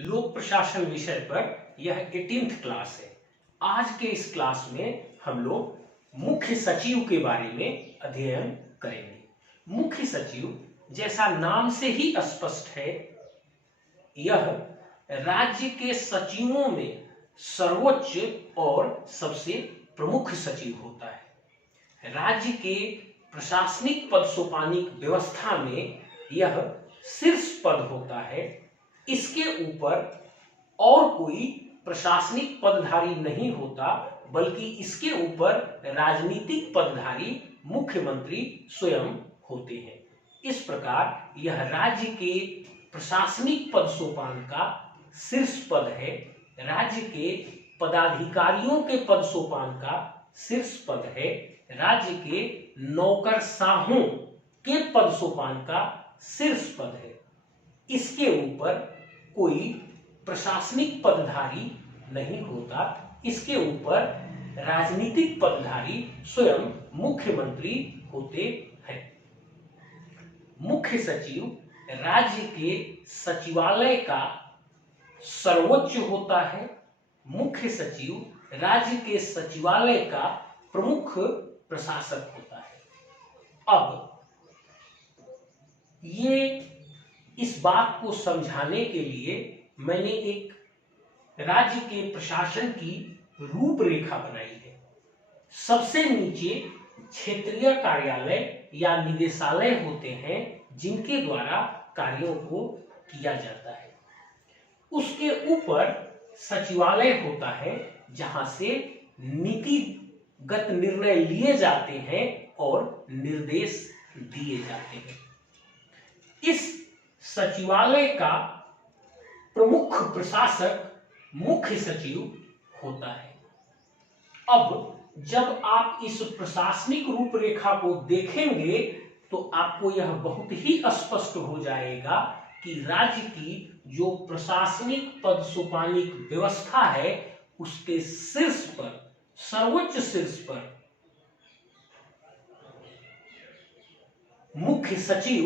लोक प्रशासन विषय पर यह 18th क्लास है। आज के इस क्लास में हम लोग मुख्य सचिव के बारे में अध्ययन करेंगे। मुख्य सचिव जैसा नाम से ही स्पष्ट है, यह राज्य के सचिवों में सर्वोच्च और सबसे प्रमुख सचिव होता है। राज्य के प्रशासनिक पद सोपानिक व्यवस्था में यह शीर्ष पद होता है। इसके ऊपर और कोई प्रशासनिक पदधारी नहीं होता, बल्कि इसके ऊपर राजनीतिक पदधारी मुख्यमंत्री स्वयं होते हैं। इस प्रकार यह राज्य के प्रशासनिक पद सोपान का शीर्ष पद है। राज्य के पदाधिकारियों के पद सोपान का शीर्ष पद है। राज्य के नौकरशाहों के पद सोपान का शीर्ष पद है। इसके ऊपर कोई प्रशासनिक पदधारी नहीं होता। इसके ऊपर राजनीतिक पदधारी स्वयं मुख्यमंत्री होते हैं। मुख्य सचिव राज्य के सचिवालय का सर्वोच्च होता है। मुख्य सचिव राज्य के सचिवालय का प्रमुख प्रशासक होता है। अब ये इस बात को समझाने के लिए मैंने एक राज्य के प्रशासन की रूपरेखा बनाई है। सबसे नीचे क्षेत्रीय कार्यालय या निदेशालय होते हैं, जिनके द्वारा कार्यों को किया जाता है। उसके ऊपर सचिवालय होता है, जहां से नीतिगत निर्णय लिए जाते हैं और निर्देश दिए जाते हैं। इस सचिवालय का प्रमुख प्रशासक मुख्य सचिव होता है। अब जब आप इस प्रशासनिक रूपरेखा को देखेंगे तो आपको यह बहुत ही स्पष्ट हो जाएगा कि राज्य की जो प्रशासनिक पद सोपानिक व्यवस्था है, उसके शीर्ष पर, सर्वोच्च शीर्ष पर मुख्य सचिव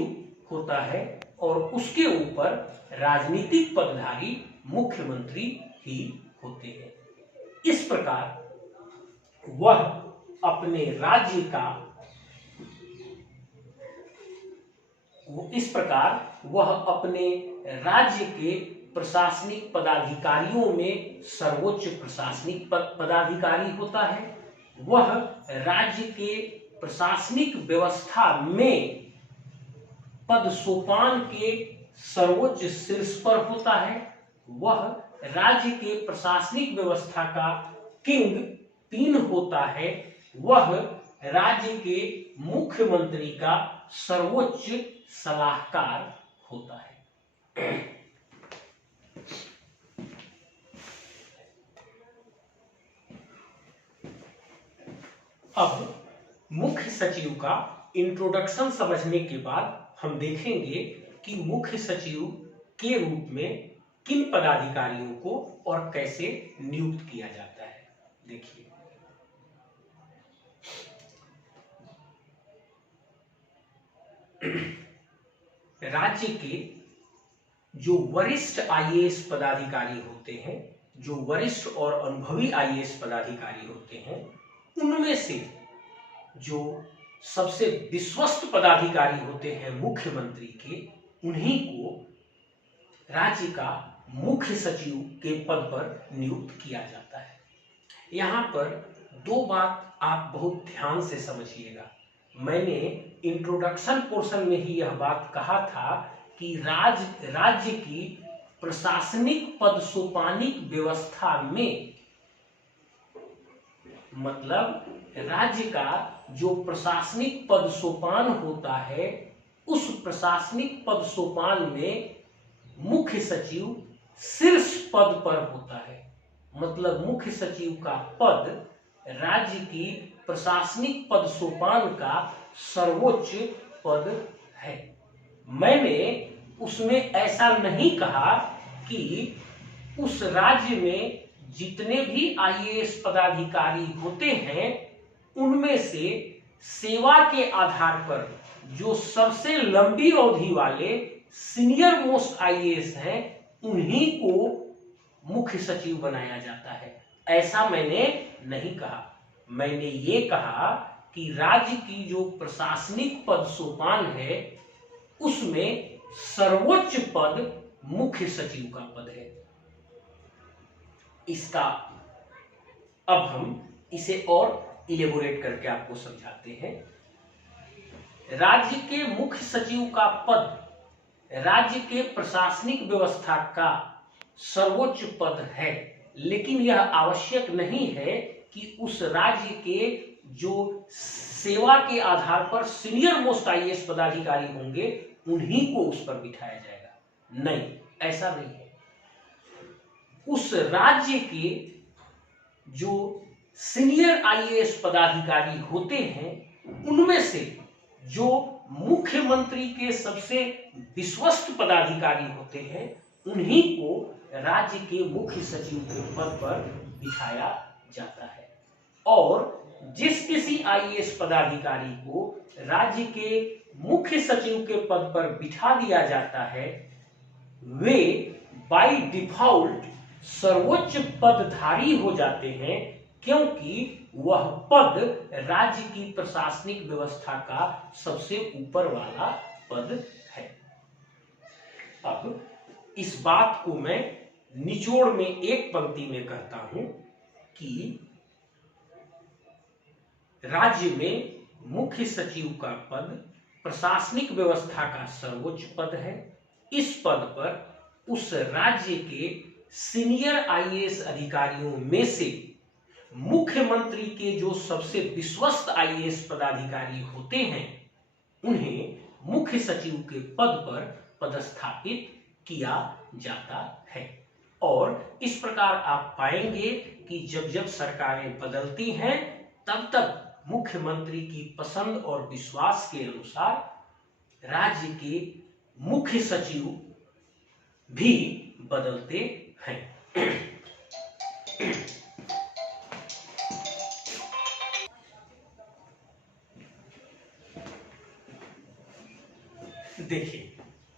होता है और उसके ऊपर राजनीतिक पदधारी मुख्यमंत्री ही होते हैं। इस प्रकार वह अपने राज्य के प्रशासनिक पदाधिकारियों में सर्वोच्च प्रशासनिक पदाधिकारी होता है। वह राज्य के प्रशासनिक व्यवस्था में पद सोपान के सर्वोच्च शीर्ष पर होता है। वह राज्य के प्रशासनिक व्यवस्था का किंग पिन होता है। वह राज्य के मुख्यमंत्री का सर्वोच्च सलाहकार होता है। अब मुख्य सचिव का इंट्रोडक्शन समझने के बाद हम देखेंगे कि मुख्य सचिव के रूप में किन पदाधिकारियों को और कैसे नियुक्त किया जाता है। देखिए, राज्य के जो वरिष्ठ आईएएस पदाधिकारी होते हैं, जो वरिष्ठ और अनुभवी आईएएस पदाधिकारी होते हैं, उनमें से जो सबसे विश्वस्त पदाधिकारी होते हैं मुख्यमंत्री के, उन्हीं को राज्य का मुख्य सचिव के पद पर नियुक्त किया जाता है। यहाँ पर दो बात आप बहुत ध्यान से समझिएगा। मैंने इंट्रोडक्शन पोर्शन में ही यह बात कहा था कि राज्य की प्रशासनिक पद सोपानिक व्यवस्था में, मतलब राज्य का जो प्रशासनिक पद सोपान होता है, उस प्रशासनिक पद सोपान में मुख्य सचिव शीर्ष पद पर होता है। मतलब मुख्य सचिव का पद राज्य की प्रशासनिक पद सोपान का सर्वोच्च पद है। मैंने उसमें ऐसा नहीं कहा कि उस राज्य में जितने भी आईएएस पदाधिकारी होते हैं, उनमें से सेवा के आधार पर जो सबसे लंबी अवधि वाले सीनियर मोस्ट आईएएस हैं, उन्हीं को मुख्य सचिव बनाया जाता है। ऐसा मैंने नहीं कहा, मैंने ये कहा कि राज्य की जो प्रशासनिक पद सोपान है उसमें सर्वोच्च पद मुख्य सचिव का पद है। इसका अब हम इसे और इलेबोरेट करके आपको समझाते हैं। राज्य के मुख्य सचिव का पद राज्य के प्रशासनिक व्यवस्था का सर्वोच्च पद है, लेकिन यह आवश्यक नहीं है कि उस राज्य के जो सेवा के आधार पर सीनियर मोस्ट आईएएस पदाधिकारी होंगे उन्हीं को उस पर बिठाया जाएगा। नहीं, ऐसा नहीं है। उस राज्य के जो सीनियर आईएएस पदाधिकारी होते हैं उनमें से जो मुख्यमंत्री के सबसे विश्वस्त पदाधिकारी होते हैं उन्हीं को राज्य के मुख्य सचिव के पद पर बिठाया जाता है। और जिस किसी आईएएस पदाधिकारी को राज्य के मुख्य सचिव के पद पर बिठा दिया जाता है वे बाय डिफॉल्ट सर्वोच्च पदधारी हो जाते हैं, क्योंकि वह पद राज्य की प्रशासनिक व्यवस्था का सबसे ऊपर वाला पद है। अब इस बात को मैं निचोड़ में एक पंक्ति में कहता हूं कि राज्य में मुख्य सचिव का पद प्रशासनिक व्यवस्था का सर्वोच्च पद है। इस पद पर उस राज्य के सीनियर आईएएस अधिकारियों में से मुख्यमंत्री के जो सबसे विश्वस्त आईएएस पदाधिकारी होते हैं उन्हें मुख्य सचिव के पद पर पदस्थापित किया जाता है। और इस प्रकार आप पाएंगे कि जब जब सरकारें बदलती हैं तब तब मुख्यमंत्री की पसंद और विश्वास के अनुसार राज्य के मुख्य सचिव भी बदलते हैं। देखिए,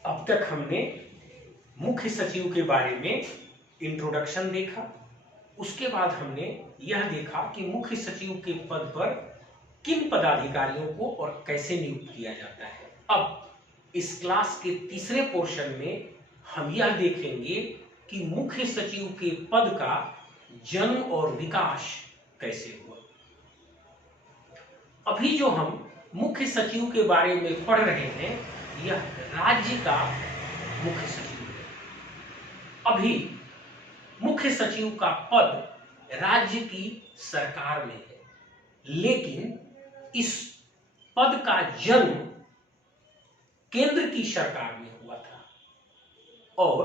अब तक हमने मुख्य सचिव के बारे में इंट्रोडक्शन देखा। उसके बाद हमने यह देखा कि मुख्य सचिव के पद पर किन पदाधिकारियों को और कैसे नियुक्त किया जाता है। अब इस क्लास के तीसरे पोर्शन में हम यह देखेंगे कि मुख्य सचिव के पद का जन्म और विकास कैसे हुआ। अभी जो हम मुख्य सचिव के बारे में पढ़ रहे हैं यह राज्य का मुख्य सचिव है। अभी मुख्य सचिव का पद राज्य की सरकार में है, लेकिन इस पद का जन्म केंद्र की सरकार में हुआ था और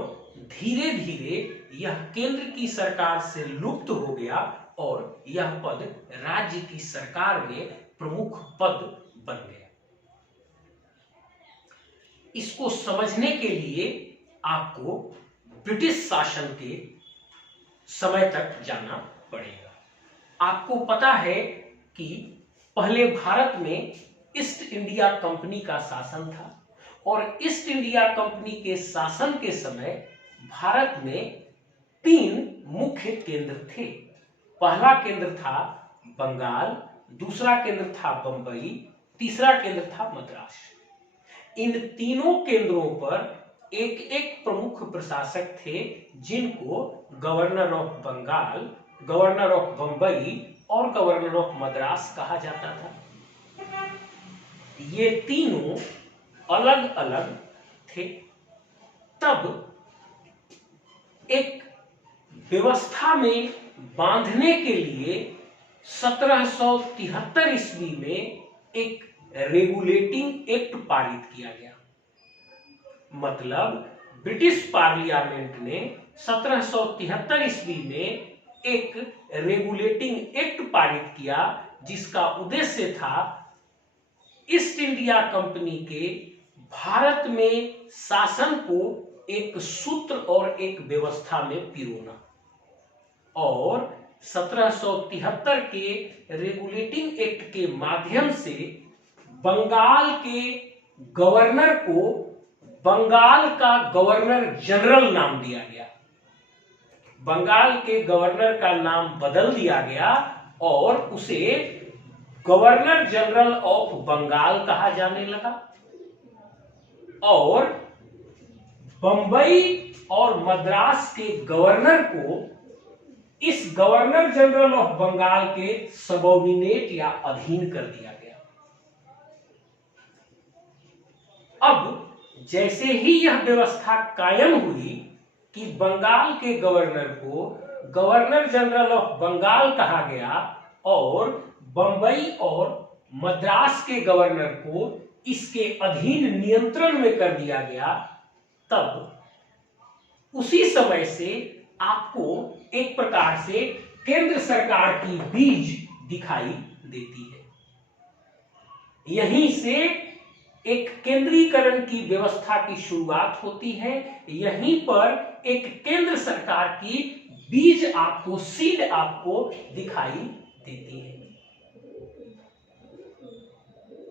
धीरे धीरे यह केंद्र की सरकार से लुप्त हो गया और यह पद राज्य की सरकार में प्रमुख पद बन गया। इसको समझने के लिए आपको ब्रिटिश शासन के समय तक जाना पड़ेगा। आपको पता है कि पहले भारत में ईस्ट इंडिया कंपनी का शासन था और ईस्ट इंडिया कंपनी के शासन के समय भारत में 3 मुख्य केंद्र थे। पहला केंद्र था बंगाल, दूसरा केंद्र था बंबई, तीसरा केंद्र था मद्रास। इन तीनों केंद्रों पर एक एक प्रमुख प्रशासक थे जिनको governor of Bengal, governor of Bombay और गवर्नर ऑफ मद्रास कहा जाता था। ये तीनों अलग अलग थे। तब एक व्यवस्था में बांधने के लिए 1773 ईस्वी में एक रेगुलेटिंग एक्ट पारित किया गया। मतलब ब्रिटिश पार्लियामेंट ने 1773 ईस्वी में एक रेगुलेटिंग एक्ट पारित किया जिसका उद्देश्य था ईस्ट इंडिया कंपनी के भारत में शासन को एक सूत्र और एक व्यवस्था में पिरोना। और 1773 के रेगुलेटिंग एक्ट के माध्यम से बंगाल के गवर्नर को बंगाल का गवर्नर जनरल नाम दिया गया। बंगाल के गवर्नर का नाम बदल दिया गया और उसे गवर्नर जनरल ऑफ बंगाल कहा जाने लगा। और बंबई और मद्रास के गवर्नर को इस गवर्नर जनरल ऑफ बंगाल के सबऑर्डिनेट या अधीन कर दिया गया। अब जैसे ही यह व्यवस्था कायम हुई कि बंगाल के गवर्नर को गवर्नर जनरल ऑफ बंगाल कहा गया और बंबई और मद्रास के गवर्नर को इसके अधीन नियंत्रण में कर दिया गया, तब उसी समय से आपको एक प्रकार से केंद्र सरकार की बीज दिखाई देती है। यहीं से एक केंद्रीकरण की व्यवस्था की शुरुआत होती है। यहीं पर एक केंद्र सरकार की बीज आपको, सीड आपको दिखाई देती है।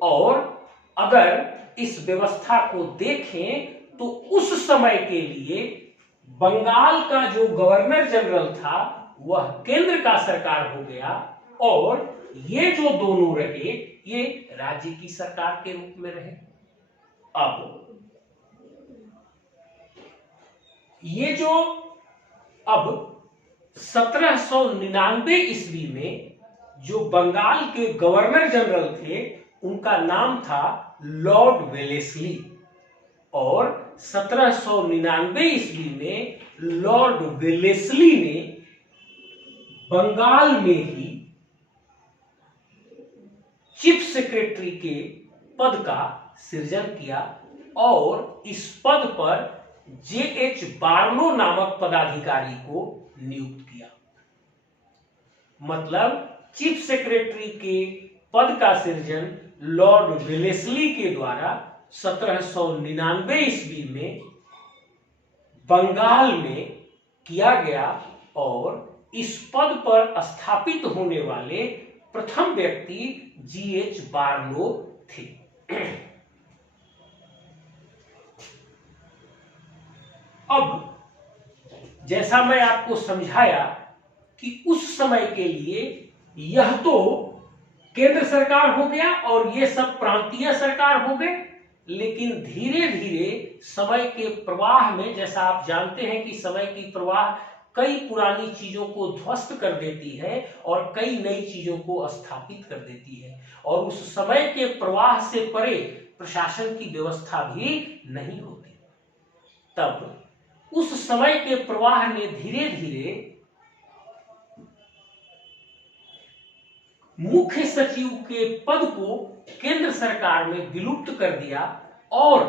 और अगर इस व्यवस्था को देखें तो उस समय के लिए बंगाल का जो गवर्नर जनरल था वह केंद्र का सरकार हो गया और ये जो दोनों रहे ये राज्य की सरकार के रूप में रहे। अब 1799 ईस्वी में जो बंगाल के गवर्नर जनरल थे उनका नाम था लॉर्ड वेलेस्ली और 1799 ईस्वी में लॉर्ड वेलेस्ली ने बंगाल में ही चीफ सेक्रेटरी के पद का सृजन किया और इस पद पर J.H. बार्लो नामक पदाधिकारी को नियुक्त किया। मतलब चीफ सेक्रेटरी के पद का सृजन लॉर्ड वेलेस्ली के द्वारा 1799 ईस्वी में बंगाल में किया गया और इस पद पर स्थापित होने वाले प्रथम व्यक्ति J.H. बार्लो थे। अब जैसा मैं आपको समझाया कि उस समय के लिए यह तो केंद्र सरकार हो गया और ये सब प्रांतीय सरकार हो गए, लेकिन धीरे धीरे समय के प्रवाह में, जैसा आप जानते हैं कि समय की प्रवाह कई पुरानी चीजों को ध्वस्त कर देती है और कई नई चीजों को स्थापित कर देती है, और उस समय के प्रवाह से परे प्रशासन की व्यवस्था भी नहीं होती। तब उस समय के प्रवाह ने धीरे धीरे मुख्य सचिव के पद को केंद्र सरकार में विलुप्त कर दिया और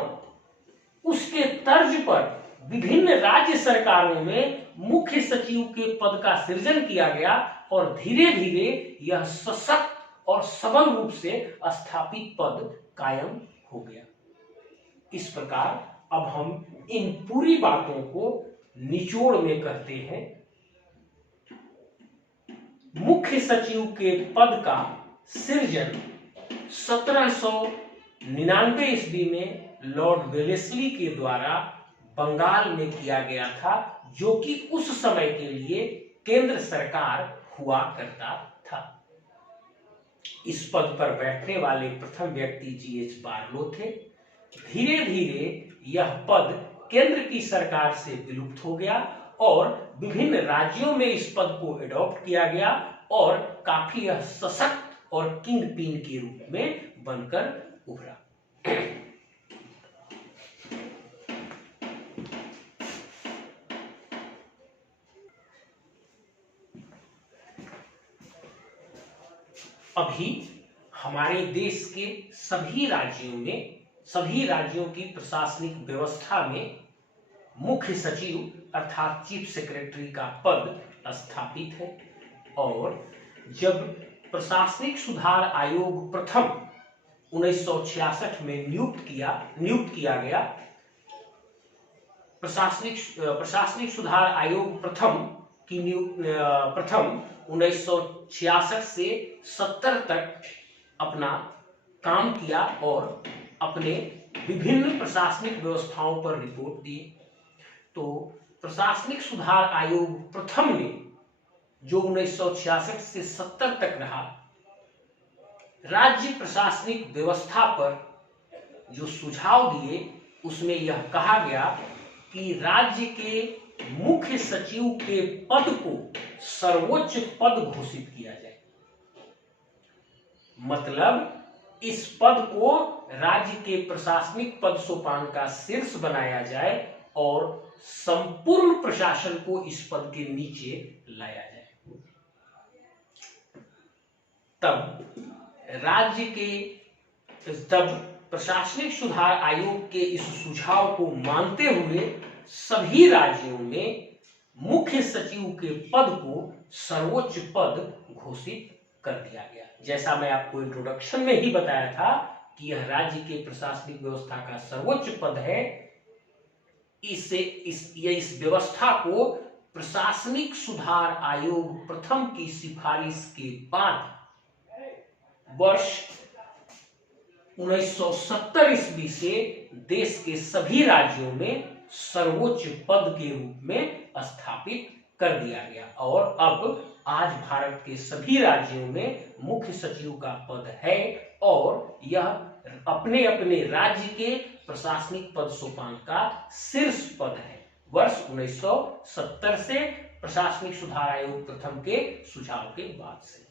उसके तर्ज पर विभिन्न राज्य सरकारों में मुख्य सचिव के पद का सृजन किया गया और धीरे धीरे यह सशक्त और सबल रूप से स्थापित पद कायम हो गया। इस प्रकार अब हम इन पूरी बातों को निचोड़ में कहते हैं। मुख्य सचिव के पद का सृजन 1799 ईस्वी में लॉर्ड वेलेस्ली के द्वारा बंगाल में किया गया था, जो कि उस समय के लिए केंद्र सरकार हुआ करता था। इस पद पर बैठने वाले प्रथम व्यक्ति J.H. बार्लो थे। धीरे धीरे यह पद केंद्र की सरकार से विलुप्त हो गया और विभिन्न राज्यों में इस पद को एडॉप्ट किया गया और काफी यह सशक्त और किंग पिन के रूप में बनकर उभरा। अभी हमारे देश के सभी राज्यों की प्रशासनिक व्यवस्था में मुख्य सचिव अर्थात चीफ सेक्रेटरी का पद स्थापित है। और जब प्रशासनिक सुधार आयोग प्रथम 1966 में नियुक्त किया गया, प्रशासनिक सुधार आयोग प्रथम 1966 से 70 तक अपना काम किया और अपने विभिन्न प्रशासनिक व्यवस्थाओं पर रिपोर्ट दिए। तो प्रशासनिक सुधार आयोग प्रथम ने, जो 1966 से 70 तक रहा, राज्य प्रशासनिक व्यवस्था पर जो सुझाव दिए उसमें यह कहा गया कि राज्य के मुख्य सचिव के पद को सर्वोच्च पद घोषित किया जाए। मतलब इस पद को राज्य के प्रशासनिक पद सोपान का शीर्ष बनाया जाए और संपूर्ण प्रशासन को इस पद के नीचे लाया जाए। तब प्रशासनिक सुधार आयोग के इस सुझाव को मानते हुए सभी राज्यों में मुख्य सचिव के पद को सर्वोच्च पद घोषित कर दिया गया। जैसा मैं आपको इंट्रोडक्शन में ही बताया था कि यह राज्य के प्रशासनिक व्यवस्था का सर्वोच्च पद है। इस व्यवस्था को प्रशासनिक सुधार आयोग प्रथम की सिफारिश के बाद वर्ष 1970 ईस्वी से देश के सभी राज्यों में सर्वोच्च पद के रूप में स्थापित कर दिया गया और अब आज भारत के सभी राज्यों में मुख्य सचिव का पद है और यह अपने अपने राज्य के प्रशासनिक पद सोपान का शीर्ष पद है। वर्ष 1970 से प्रशासनिक सुधार आयोग प्रथम के सुझाव के बाद से।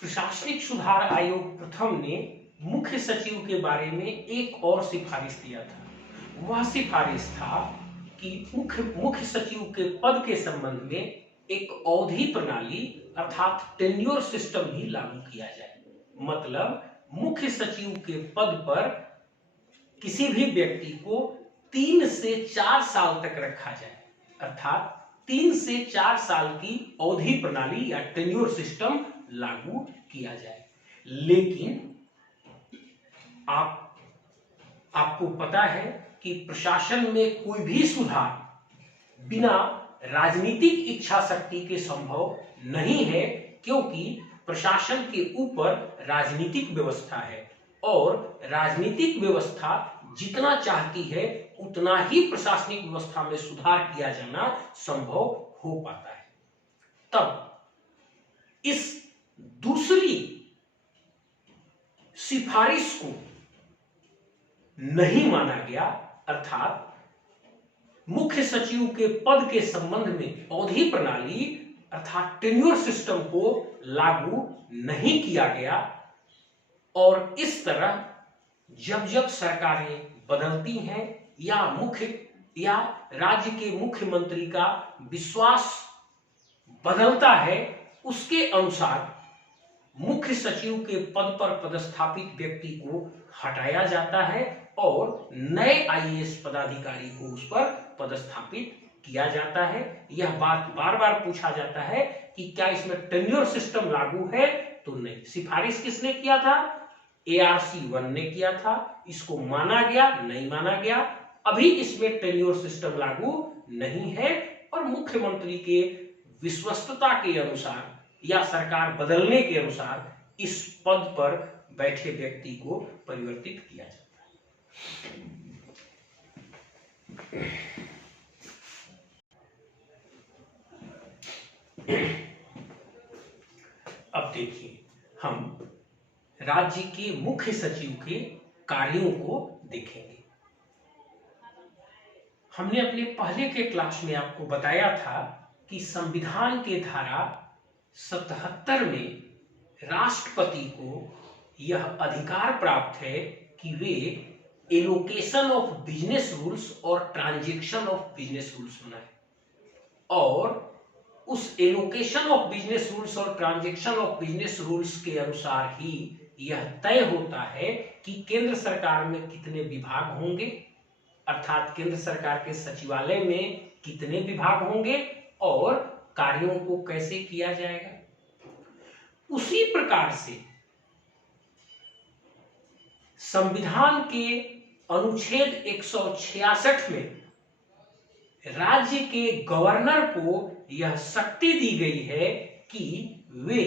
प्रशासनिक सुधार आयोग प्रथम ने मुख्य सचिव के बारे में एक और सिफारिश दिया था। वह सिफारिश था कि मुख्य सचिव के पद के संबंध में एक अवधि प्रणाली अर्थात टेन्योर सिस्टम भी लागू किया जाए। मतलब मुख्य सचिव के पद पर किसी भी व्यक्ति को 3 से 4 साल तक रखा जाए, अर्थात 3 से 4 साल की अवधि प्रणाली या टेन्योर सिस्टम लागू किया जाए। लेकिन आपको पता है कि प्रशासन में कोई भी सुधार बिना राजनीतिक इच्छा शक्ति के संभव नहीं है, क्योंकि प्रशासन के ऊपर राजनीतिक व्यवस्था है और राजनीतिक व्यवस्था जितना चाहती है उतना ही प्रशासनिक व्यवस्था में सुधार किया जाना संभव हो पाता है। तब इस दूसरी सिफारिश को नहीं माना गया, अर्थात मुख्य सचिव के पद के संबंध में अवधि प्रणाली अर्थात टेन्योर सिस्टम को लागू नहीं किया गया और इस तरह जब जब सरकारें बदलती हैं या राज्य के मुख्यमंत्री का विश्वास बदलता है, उसके अनुसार मुख्य सचिव के पद पर पदस्थापित व्यक्ति को हटाया जाता है और नए आईएएस पदाधिकारी को उस पर पदस्थापित किया जाता है। यह बात बार बार पूछा जाता है कि क्या इसमें टेन्योर सिस्टम लागू है, तो नहीं। सिफारिश किसने किया था? ARC 1 ने किया था। इसको माना गया, नहीं माना गया। अभी इसमें टेन्योर सिस्टम लागू नहीं है और मुख्यमंत्री के विश्वस्तता के अनुसार या सरकार बदलने के अनुसार इस पद पर बैठे व्यक्ति को परिवर्तित किया जाता है। अब देखिए, हम राज्य के मुख्य सचिव के कार्यों को देखेंगे। हमने अपने पहले के क्लास में आपको बताया था कि संविधान के धारा 77 में राष्ट्रपति को यह अधिकार प्राप्त है कि वे एलोकेशन ऑफ बिजनेस रूल्स और ट्रांजैक्शन ऑफ बिजनेस रूल्स बनाए और उस एलोकेशन ऑफ बिजनेस रूल्स और ट्रांजैक्शन ऑफ बिजनेस रूल्स के अनुसार ही यह तय होता है कि केंद्र सरकार में कितने विभाग होंगे, अर्थात केंद्र सरकार के सचिवालय में कितने विभाग होंगे और कार्यों को कैसे किया जाएगा। उसी प्रकार से संविधान के अनुच्छेद 166 में राज्य के गवर्नर को यह शक्ति दी गई है कि वे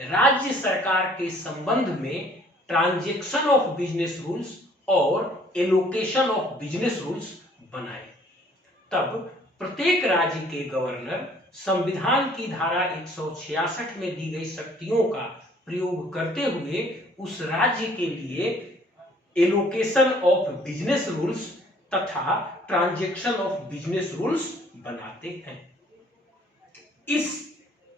राज्य सरकार के संबंध में ट्रांजैक्शन ऑफ बिजनेस रूल्स और एलोकेशन ऑफ बिजनेस रूल्स बनाए। तब प्रत्येक राज्य के गवर्नर संविधान की धारा 166 में दी गई शक्तियों का प्रयोग करते हुए उस राज्य के लिए एलोकेशन ऑफ बिजनेस रूल्स तथा ट्रांजैक्शन ऑफ बिजनेस रूल्स बनाते हैं। इस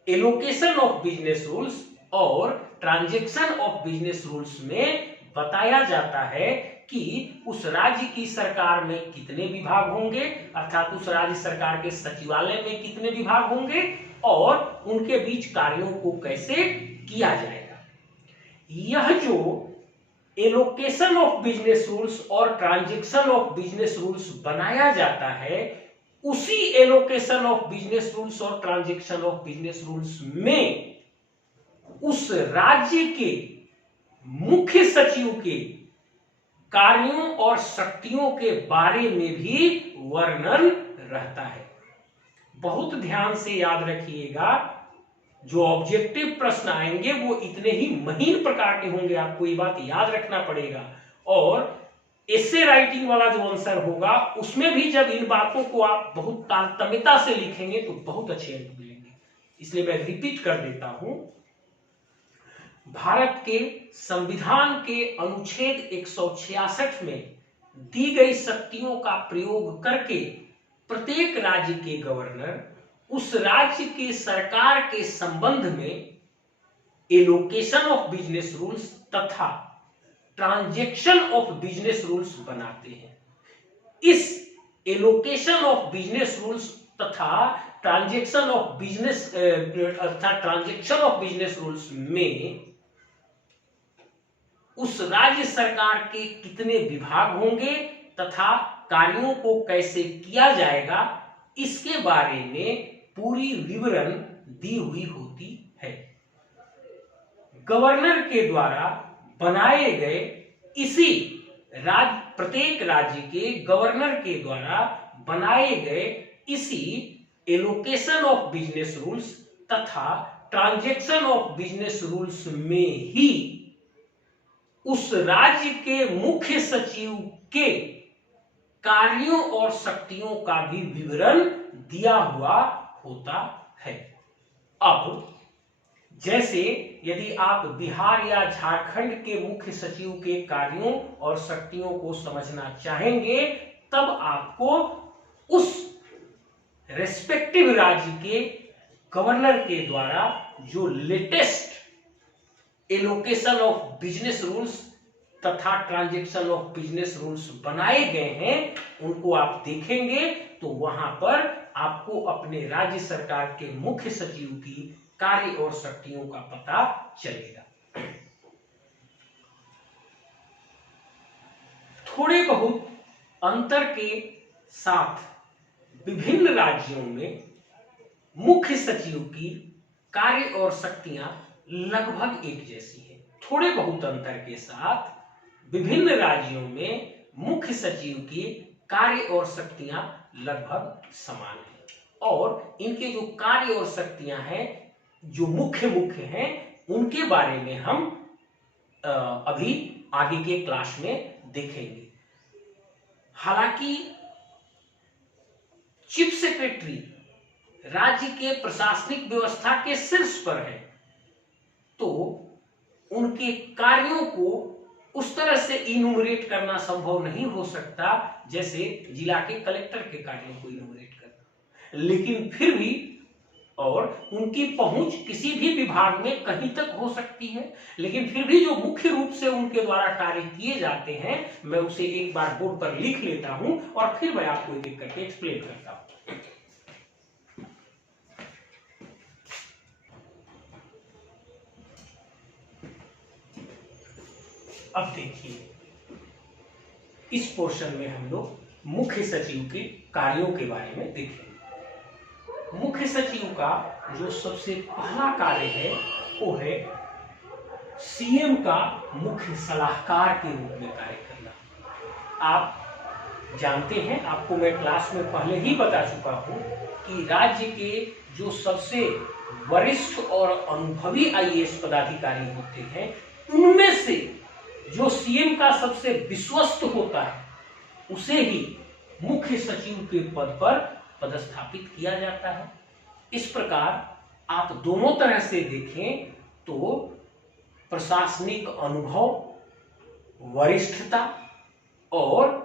एलोकेशन ऑफ बिजनेस रूल्स और ट्रांजैक्शन ऑफ बिजनेस रूल्स में बताया जाता है कि उस राज्य की सरकार में कितने विभाग होंगे, अर्थात उस राज्य सरकार के सचिवालय में कितने विभाग होंगे और उनके बीच कार्यों को कैसे किया जाएगा। यह जो एलोकेशन ऑफ बिजनेस रूल्स और ट्रांजैक्शन ऑफ बिजनेस रूल्स बनाया जाता है, उसी एलोकेशन ऑफ बिजनेस रूल्स और ट्रांजैक्शन ऑफ बिजनेस रूल्स में उस राज्य के मुख्य सचिव के कार्यों और शक्तियों के बारे में भी वर्णन रहता है। बहुत ध्यान से याद रखिएगा, जो ऑब्जेक्टिव प्रश्न आएंगे वो इतने ही महीन प्रकार के होंगे, आपको ये बात याद रखना पड़ेगा। और एसे राइटिंग वाला जो आंसर होगा उसमें भी जब इन बातों को आप बहुत तारतम्यता से लिखेंगे तो बहुत अच्छे अंक मिलेंगे। इसलिए मैं रिपीट कर देता हूं, भारत के संविधान के अनुच्छेद 166 में दी गई शक्तियों का प्रयोग करके प्रत्येक राज्य के गवर्नर उस राज्य की सरकार के संबंध में एलोकेशन ऑफ बिजनेस रूल्स तथा ट्रांजैक्शन ऑफ बिजनेस रूल्स बनाते हैं। इस एलोकेशन ऑफ बिजनेस रूल्स तथा ट्रांजैक्शन ऑफ बिजनेस अर्थात ट्रांजैक्शन ऑफ बिजनेस रूल्स में उस राज्य सरकार के कितने विभाग होंगे तथा कार्यों को कैसे किया जाएगा, इसके बारे में पूरी विवरण दी हुई होती है। गवर्नर के द्वारा बनाए गए इसी प्रत्येक राज्य के गवर्नर के द्वारा बनाए गए इसी एलोकेशन ऑफ बिजनेस रूल्स तथा ट्रांजैक्शन ऑफ बिजनेस रूल्स में ही उस राज्य के मुख्य सचिव के कार्यों और शक्तियों का भी विवरण दिया हुआ होता है। अब जैसे यदि आप बिहार या झारखंड के मुख्य सचिव के कार्यों और शक्तियों को समझना चाहेंगे, तब आपको उस रेस्पेक्टिव राज्य के गवर्नर के द्वारा जो latest allocation of business rules तथा ट्रांजैक्शन ऑफ बिजनेस रूल्स बनाए गए हैं उनको आप देखेंगे तो वहां पर आपको अपने राज्य सरकार के मुख्य सचिव की कार्य और शक्तियों का पता चलेगा। थोड़े बहुत अंतर के साथ विभिन्न राज्यों में मुख्य सचिव की कार्य और शक्तियां लगभग एक जैसी है। थोड़े बहुत अंतर के साथ विभिन्न राज्यों में मुख्य सचिव की कार्य और शक्तियां लगभग समान हैं और इनके जो कार्य और शक्तियां हैं जो मुख्य हैं उनके बारे में हम अभी आगे के क्लास में देखेंगे। हालांकि चीफ सेक्रेटरी राज्य के प्रशासनिक व्यवस्था के शीर्ष पर है तो उनके कार्यों को उस तरह से इनुमरेट करना संभव नहीं हो सकता जैसे जिला के कलेक्टर के कार्यों को इनुमरेट करना, लेकिन फिर भी और उनकी पहुंच किसी भी विभाग में कहीं तक हो सकती है, लेकिन फिर भी जो मुख्य रूप से उनके द्वारा कार्य किए जाते हैं मैं उसे एक बार बोर्ड पर लिख लेता हूं और फिर मैं आपको एक एक करके एक्सप्लेन करता हूं। अब देखिए, इस पोर्शन में हम लोग मुख्य सचिव के कार्यों के बारे में देखेंगे। मुख्य सचिव का जो सबसे पहला कार्य है वो है सीएम का मुख्य सलाहकार के रूप में कार्य करना। आप जानते हैं, आपको मैं क्लास में पहले ही बता चुका हूं कि राज्य के जो सबसे वरिष्ठ और अनुभवी आईएएस पदाधिकारी होते हैं, उनमें से जो सीएम का सबसे विश्वस्त होता है उसे ही मुख्य सचिव के पद पर पदस्थापित किया जाता है। इस प्रकार आप दोनों तरह से देखें तो प्रशासनिक अनुभव, वरिष्ठता और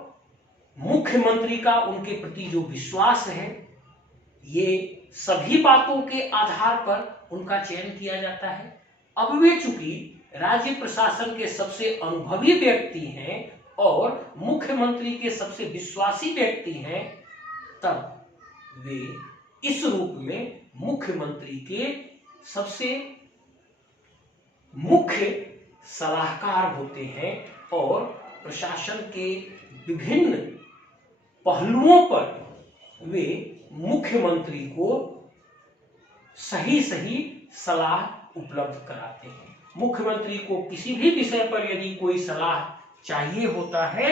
मुख्यमंत्री का उनके प्रति जो विश्वास है, ये सभी बातों के आधार पर उनका चयन किया जाता है। अब वे चूंकि राज्य प्रशासन के सबसे अनुभवी व्यक्ति हैं और मुख्यमंत्री के सबसे विश्वासी व्यक्ति हैं, तब वे इस रूप में मुख्यमंत्री के सबसे मुख्य सलाहकार होते हैं और प्रशासन के विभिन्न पहलुओं पर वे मुख्यमंत्री को सही सही सलाह उपलब्ध कराते हैं। मुख्यमंत्री को किसी भी विषय पर यदि कोई सलाह चाहिए होता है,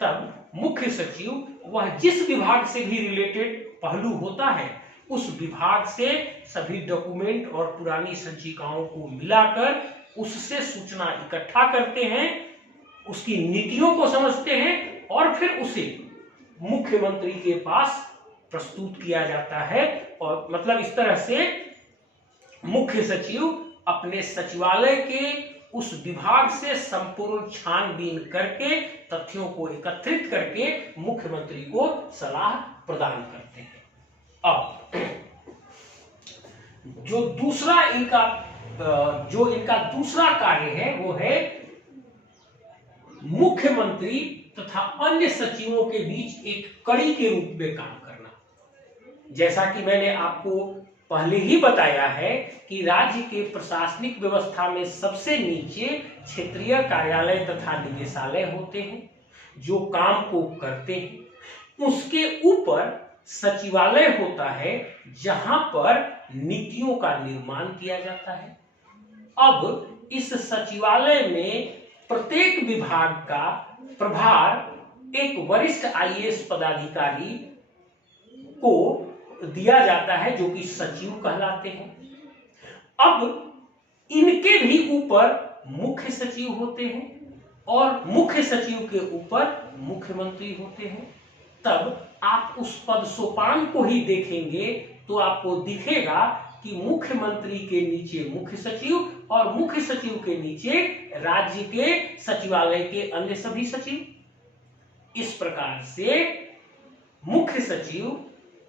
तब मुख्य सचिव वह जिस विभाग से भी रिलेटेड पहलू होता है उस विभाग से सभी डॉक्यूमेंट और पुरानी संचिकाओं को मिलाकर उससे सूचना इकट्ठा करते हैं, उसकी नीतियों को समझते हैं और फिर उसे मुख्यमंत्री के पास प्रस्तुत किया जाता है। और मतलब इस तरह से मुख्य सचिव अपने सचिवालय के उस विभाग से संपूर्ण छानबीन करके तथ्यों को एकत्रित करके मुख्यमंत्री को सलाह प्रदान करते हैं। अब जो इनका दूसरा कार्य है वो है मुख्यमंत्री तथा अन्य सचिवों के बीच एक कड़ी के रूप में काम करना। जैसा कि मैंने आपको पहले ही बताया है कि राज्य के प्रशासनिक व्यवस्था में सबसे नीचे क्षेत्रीय कार्यालय तथा निदेशालय होते हैं जो काम को करते हैं। उसके ऊपर सचिवालय होता है जहां पर नीतियों का निर्माण किया जाता है। अब इस सचिवालय में प्रत्येक विभाग का प्रभार एक वरिष्ठ आईएएस पदाधिकारी को दिया जाता है जो कि सचिव कहलाते हैं। अब इनके भी ऊपर मुख्य सचिव होते हैं और मुख्य सचिव के ऊपर मुख्यमंत्री होते हैं। तब आप उस पद सोपान को ही देखेंगे तो आपको दिखेगा कि मुख्यमंत्री के नीचे मुख्य सचिव और मुख्य सचिव के नीचे राज्य के सचिवालय के अन्य सभी सचिव। इस प्रकार से मुख्य सचिव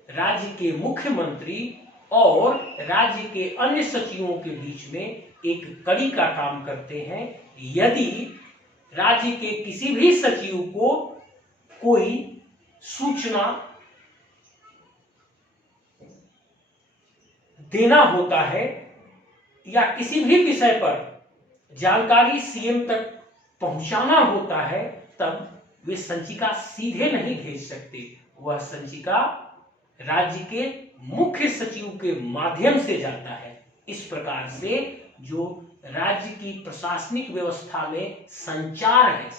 राज्य के मुख्यमंत्री और राज्य के अन्य सचिवों के बीच में एक कड़ी का काम करते हैं। यदि राज्य के किसी भी सचिव को कोई सूचना देना होता है या किसी भी विषय पर जानकारी सीएम तक पहुंचाना होता है, तब वे संचिका सीधे नहीं भेज सकते। वह संचिका राज्य के मुख्य सचिव के माध्यम से जाता है। इस प्रकार से जो राज्य की प्रशासनिक व्यवस्था में संचार है,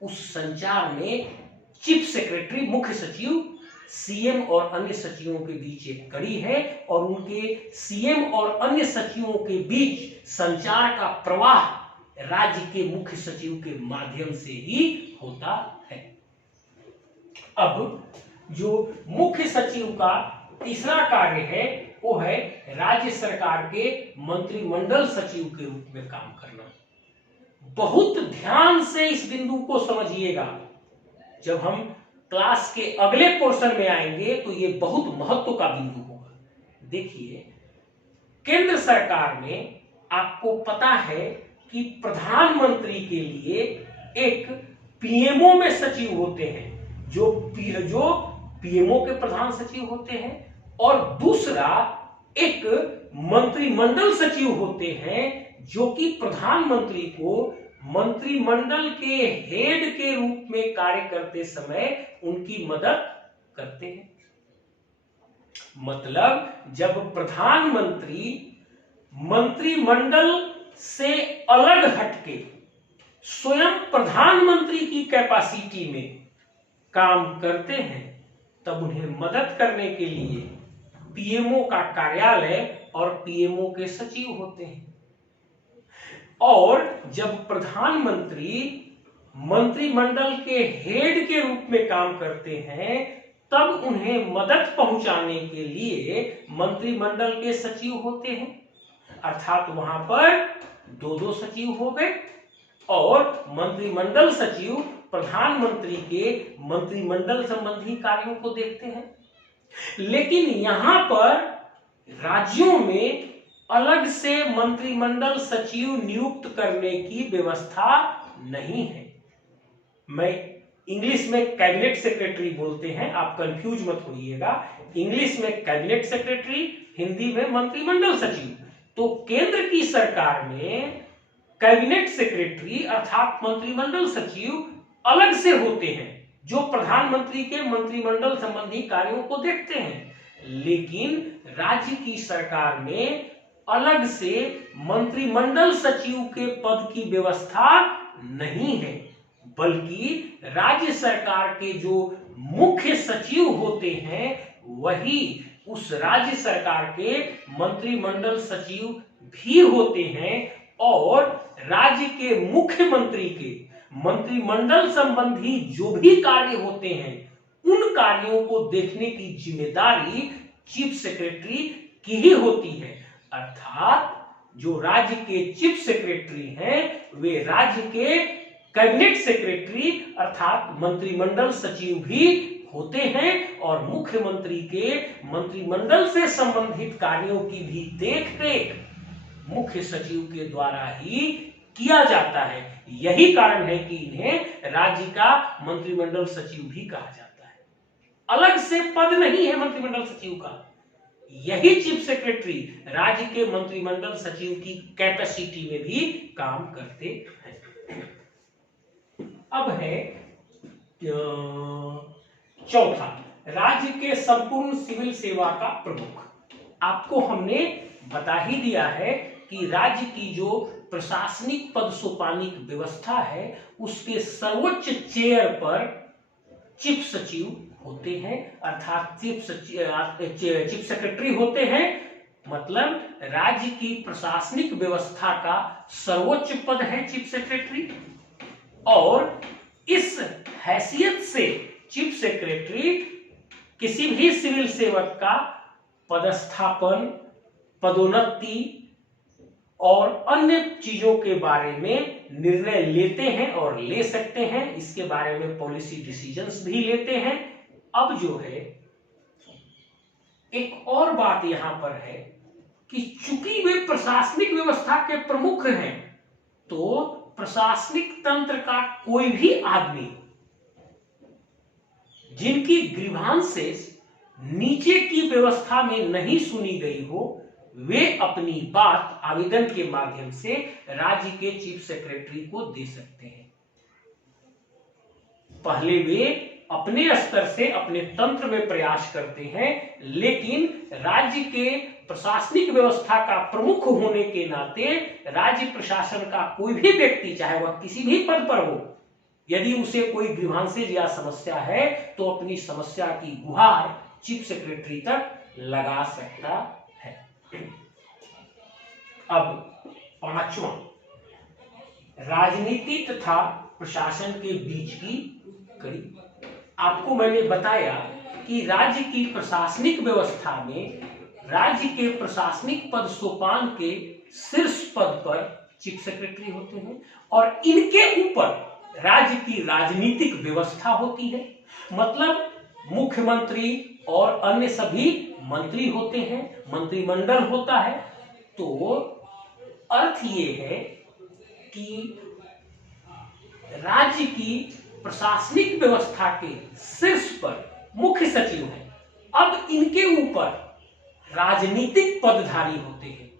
उस संचार में चीफ सेक्रेटरी मुख्य सचिव सीएम और अन्य सचिवों के बीच एक कड़ी है और उनके सीएम और अन्य सचिवों के बीच संचार का प्रवाह राज्य के मुख्य सचिव के माध्यम से ही होता है। अब जो मुख्य सचिव का तीसरा कार्य है वो है राज्य सरकार के मंत्रिमंडल सचिव के रूप में काम करना। बहुत ध्यान से इस बिंदु को समझिएगा। जब हम क्लास के अगले पोर्शन में आएंगे तो ये बहुत महत्व का बिंदु होगा। देखिए, केंद्र सरकार में आपको पता है कि प्रधानमंत्री के लिए एक पीएमओ में सचिव होते हैं जो पीएमओ के प्रधान सचिव होते हैं और दूसरा एक मंत्रिमंडल सचिव होते हैं जो कि प्रधानमंत्री को मंत्रिमंडल के हेड के रूप में कार्य करते समय उनकी मदद करते हैं। मतलब जब प्रधानमंत्री मंत्रिमंडल से अलग हटके स्वयं प्रधानमंत्री की कैपेसिटी में काम करते हैं तब उन्हें मदद करने के लिए पीएमओ का कार्यालय और पीएमओ के सचिव होते हैं। और जब प्रधानमंत्री मंत्रिमंडल के हेड के रूप में काम करते हैं तब उन्हें मदद पहुंचाने के लिए मंत्रिमंडल के सचिव होते हैं। अर्थात वहां पर दो सचिव हो गए और मंत्रिमंडल सचिव प्रधानमंत्री के मंत्रिमंडल संबंधी कार्यों को देखते हैं। लेकिन यहां पर राज्यों में अलग से मंत्रिमंडल सचिव नियुक्त करने की व्यवस्था नहीं है। मैं इंग्लिश में कैबिनेट सेक्रेटरी बोलते हैं, आप कंफ्यूज मत होइएगा। इंग्लिश में कैबिनेट सेक्रेटरी, हिंदी में मंत्रिमंडल सचिव। तो केंद्र की सरकार में कैबिनेट सेक्रेटरी अर्थात मंत्रिमंडल सचिव अलग से होते हैं जो प्रधानमंत्री के मंत्रिमंडल संबंधी कार्यों को देखते हैं। लेकिन राज्य की सरकार में अलग से मंत्रिमंडल सचिव के पद की व्यवस्था नहीं है, बल्कि राज्य सरकार के जो मुख्य सचिव होते हैं वही उस राज्य सरकार के मंत्रिमंडल सचिव भी होते हैं और राज्य के मुख्यमंत्री के मंत्रिमंडल संबंधी जो भी कार्य होते हैं उन कार्यों को देखने की जिम्मेदारी चीफ सेक्रेटरी की ही होती है। अर्थात जो राज्य के चीफ सेक्रेटरी हैं वे राज्य के कैबिनेट सेक्रेटरी अर्थात मंत्रिमंडल सचिव भी होते हैं और मुख्यमंत्री के मंत्रिमंडल से संबंधित कार्यों की भी देखरेख मुख्य सचिव के द्वारा ही किया जाता है। यही कारण है कि इन्हें राज्य का मंत्रिमंडल सचिव भी कहा जाता है। अलग से पद नहीं है मंत्रिमंडल सचिव का। यही चीफ सेक्रेटरी राज्य के मंत्रिमंडल सचिव की कैपेसिटी में भी काम करते हैं। अब है चौथा, राज्य के संपूर्ण सिविल सेवा का प्रमुख। आपको हमने बता ही दिया है कि राज्य की जो प्रशासनिक पद सोपानिक व्यवस्था है उसके सर्वोच्च चेयर पर चीफ सचिव होते हैं अर्थात चीफ सेक्रेटरी होते हैं। मतलब राज्य की प्रशासनिक व्यवस्था का सर्वोच्च पद है चीफ सेक्रेटरी और इस हैसियत से चीफ सेक्रेटरी किसी भी सिविल सेवक का पदस्थापन, पदोन्नति और अन्य चीजों के बारे में निर्णय लेते हैं और ले सकते हैं। इसके बारे में पॉलिसी डिसीजंस भी लेते हैं। अब जो है एक और बात यहां पर है कि चूंकि वे प्रशासनिक व्यवस्था के प्रमुख हैं तो प्रशासनिक तंत्र का कोई भी आदमी जिनकी ग्रीवांसेस नीचे की व्यवस्था में नहीं सुनी गई हो वे अपनी बात आवेदन के माध्यम से राज्य के चीफ सेक्रेटरी को दे सकते हैं। पहले वे अपने स्तर से अपने तंत्र में प्रयास करते हैं, लेकिन राज्य के प्रशासनिक व्यवस्था का प्रमुख होने के नाते राज्य प्रशासन का कोई भी व्यक्ति चाहे वह किसी भी पद पर हो, यदि उसे कोई ग्रीवांसेज या समस्या है तो अपनी समस्या की गुहार चीफ सेक्रेटरी तक लगा सकता है। अब पांचवा, राजनीति तथा प्रशासन के बीच की कड़ी। आपको मैंने बताया कि राज्य की प्रशासनिक व्यवस्था में राज्य के प्रशासनिक पद सोपान के शीर्ष पद पर चीफ सेक्रेटरी होते हैं और इनके ऊपर राज्य की राजनीतिक व्यवस्था होती है। मतलब मुख्यमंत्री और अन्य सभी मंत्री होते हैं, मंत्रिमंडल होता है। तो अर्थ ये है कि राज्य की प्रशासनिक व्यवस्था के शीर्ष पर मुख्य सचिव है। अब इनके ऊपर राजनीतिक पदधारी होते हैं,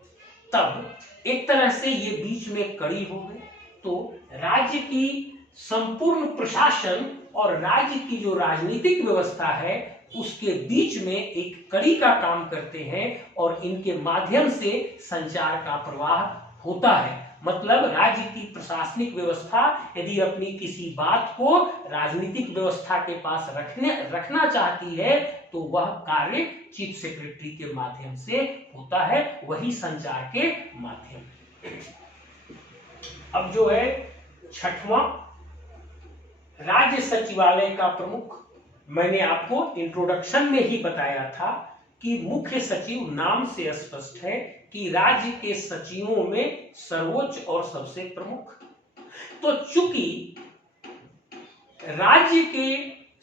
तब एक तरह से ये बीच में कड़ी हो गई। तो राज्य की संपूर्ण प्रशासन और राज्य की जो राजनीतिक व्यवस्था है उसके बीच में एक कड़ी का काम करते हैं और इनके माध्यम से संचार का प्रवाह होता है। मतलब राज्य की प्रशासनिक व्यवस्था यदि अपनी किसी बात को राजनीतिक व्यवस्था के पास रखना चाहती है तो वह कार्य चीफ सेक्रेटरी के माध्यम से होता है, वही संचार के माध्यम। अब जो है छठवां, राज्य सचिवालय का प्रमुख। मैंने आपको इंट्रोडक्शन में ही बताया था कि मुख्य सचिव नाम से स्पष्ट है कि राज्य के सचिवों में सर्वोच्च और सबसे प्रमुख। तो चूंकि राज्य के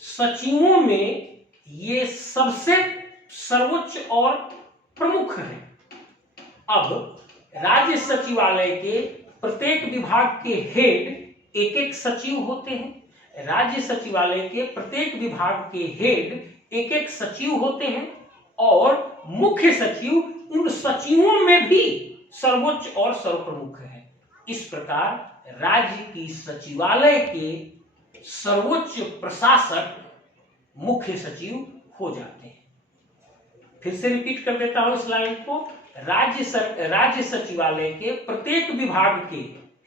सचिवों में ये सबसे सर्वोच्च और प्रमुख हैं, अब राज्य सचिवालय के प्रत्येक विभाग के हेड एक एक सचिव होते हैं। राज्य सचिवालय के प्रत्येक विभाग के हेड एक एक सचिव होते हैं और मुख्य सचिव उन सचिवों में भी सर्वोच्च और सर्वप्रमुख है। इस प्रकार राज्य की सचिवालय के सर्वोच्च प्रशासक मुख्य सचिव हो जाते हैं। फिर से रिपीट कर देता हूं इस लाइन को। राज्य सचिवालय के प्रत्येक विभाग के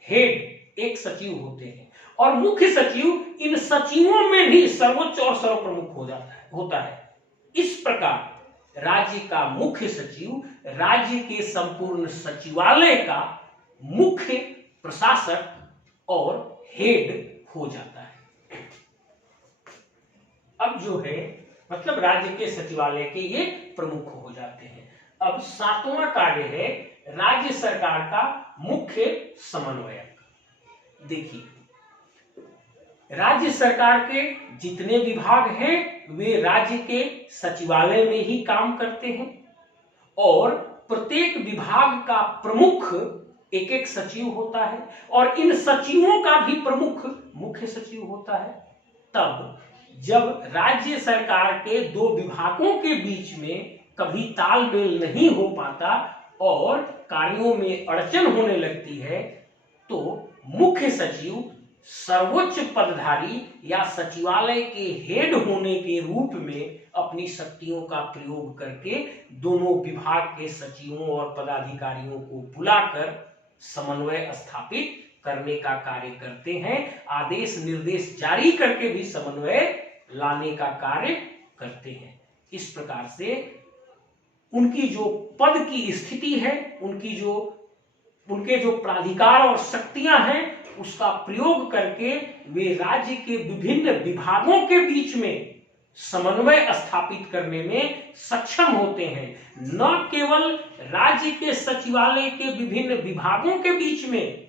हेड एक सचिव होते हैं और मुख्य सचिव इन सचिवों में भी सर्वोच्च और सर्वप्रमुख होता है। इस प्रकार राज्य का मुख्य सचिव राज्य के संपूर्ण सचिवालय का मुख्य प्रशासक और हेड हो जाता है। अब जो है मतलब राज्य के सचिवालय के ये प्रमुख हो जाते हैं। अब सातवां कार्य है राज्य सरकार का मुख्य समन्वयक। देखिए, राज्य सरकार के जितने विभाग हैं वे राज्य के सचिवालय में ही काम करते हैं और प्रत्येक विभाग का प्रमुख एक एक सचिव होता है और इन सचिवों का भी प्रमुख मुख्य सचिव होता है। तब जब राज्य सरकार के दो विभागों के बीच में कभी तालमेल नहीं हो पाता और कार्यों में अड़चन होने लगती है तो मुख्य सचिव सर्वोच्च पदधारी या सचिवालय के हेड होने के रूप में अपनी शक्तियों का प्रयोग करके दोनों विभाग के सचिवों और पदाधिकारियों को बुलाकर समन्वय स्थापित करने का कार्य करते हैं। आदेश निर्देश जारी करके भी समन्वय लाने का कार्य करते हैं। इस प्रकार से उनकी जो पद की स्थिति है, उनके जो प्राधिकार और शक्तियां हैं उसका प्रयोग करके वे राज्य के विभिन्न विभागों के बीच में समन्वय स्थापित करने में सक्षम होते हैं। न केवल राज्य के सचिवालय के विभिन्न विभागों के बीच में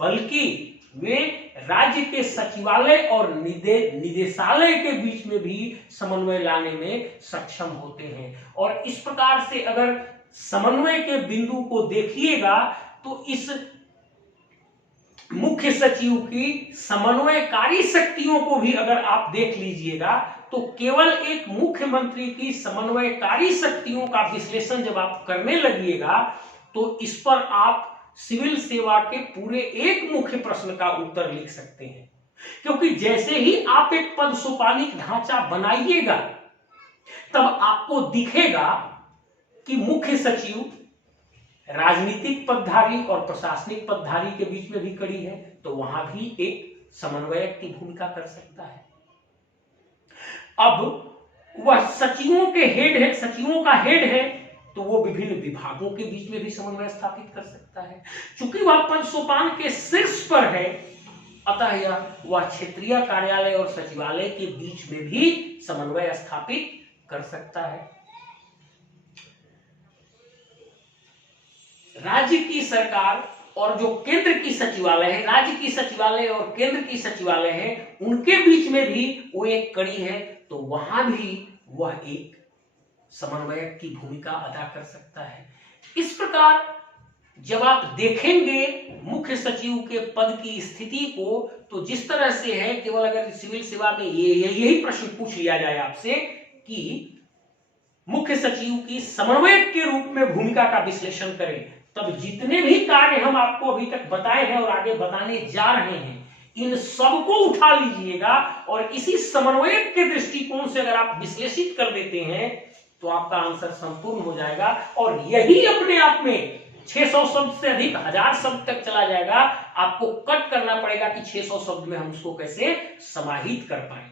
बल्कि वे राज्य के सचिवालय और निदेशालय के बीच में भी समन्वय लाने में सक्षम होते हैं। और इस प्रकार से अगर समन्वय के बिंदु को देखिएगा तो इस मुख्य सचिव की समन्वयकारी शक्तियों को भी अगर आप देख लीजिएगा तो केवल एक मुख्यमंत्री की समन्वयकारी शक्तियों का विश्लेषण जब आप करने लगिएगा तो इस पर आप सिविल सेवा के पूरे एक मुख्य प्रश्न का उत्तर लिख सकते हैं। क्योंकि जैसे ही आप एक पद सोपानिक ढांचा बनाइएगा तब आपको दिखेगा कि मुख्य सचिव राजनीतिक पदधारी और प्रशासनिक पदधारी के बीच में भी खड़ी है तो वहां भी एक समन्वयक की भूमिका कर सकता है। अब वह सचिवों का हेड है तो वो विभिन्न विभागों के बीच में भी समन्वय स्थापित कर सकता है। चूंकि वह पद सोपान के शीर्ष पर है अतः वह क्षेत्रीय कार्यालय और सचिवालय के बीच में भी समन्वय स्थापित कर सकता है। राज्य की सरकार और जो केंद्र की सचिवालय है, राज्य की सचिवालय और केंद्र की सचिवालय है, उनके बीच में भी वो एक कड़ी है तो वहां भी वह एक समन्वयक की भूमिका अदा कर सकता है। इस प्रकार जब आप देखेंगे मुख्य सचिव के पद की स्थिति को तो जिस तरह से है, केवल अगर सिविल सेवा में यही प्रश्न पूछ लिया जाए आपसे कि मुख्य सचिव की समन्वयक के रूप में भूमिका का विश्लेषण करें तब जितने भी कार्य हम आपको अभी तक बताए हैं और आगे बताने जा रहे हैं इन सबको उठा लीजिएगा और इसी समन्वयक के दृष्टिकोण से अगर आप विश्लेषित कर देते हैं तो आपका आंसर संपूर्ण हो जाएगा। और यही अपने आप में 600 शब्द से अधिक 1000 शब्द तक चला जाएगा, आपको कट करना पड़ेगा कि 600 शब्द में हम उसको कैसे समाहित कर पाए।